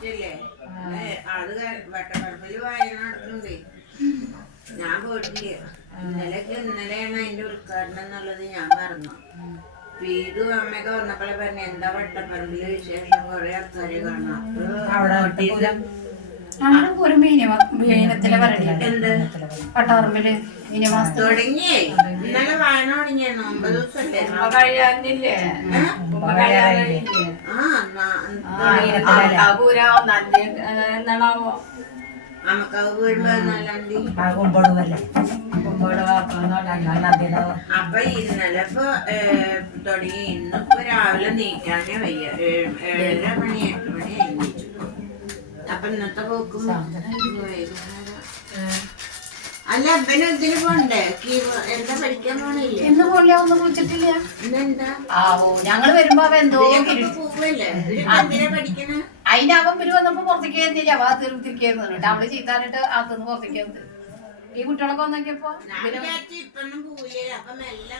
ഞായറാഴ്ചല്ലേ അത് വട്ടപ്പറമ്പില് വായന നടക്കുന്നുണ്ടേ. ഞാൻ പോയിട്ടില്ല. ഇന്നലെയാണ് അതിന്റെ ഉദ്ഘാടനം എന്നുള്ളത് ഞാൻ മറന്നു. വീടും അമ്മയൊക്കെ വന്നപ്പോഴേ പറഞ്ഞ എന്താ വട്ടപ്പറമ്പില് വിശേഷം, കൊറേ ആൾക്കാരെ കാണാം. തുടങ്ങിയേ ഇന്നലെ വായന തുടങ്ങിയ 9 ദിവസല്ലേ നമുക്കത് അപ്പൊ ഇന്നലെ ഇപ്പൊ തുടങ്ങി. ഇന്നിപ്പോ രാവിലെ നീക്കാനേ വയ്യ. 7:30 മണി 8 മണി എണീച്ചു. അപ്പൊ ഇന്നത്തെ പോക്കും അല്ല അപ്പനും ഇതിന് പോണ്ടേ? എന്താ പഠിക്കാൻ പോണില്ലേ? ഇന്ന് പോണില്ല, ഒന്നും വിളിച്ചിട്ടില്ല. ഞങ്ങള് വരുമ്പോ എന്തോ പോവല്ലേ? എന്തിനാ പഠിക്കണ? അതിനകം പിന്നെ വന്നപ്പോ പുറത്തേക്ക് വരുന്നില്ല. വാ തിരിച്ചിരിക്കുന്നു അവള് ചെയ്താലിട്ട് അകത്തുനിന്ന് പുറത്തേക്ക് വന്നത്. ഈ കുട്ടികളൊക്കെ വന്നോക്കിയപ്പോ ഇപ്പൊന്നും പോവില്ലേ. അപ്പൊ മെല്ലെ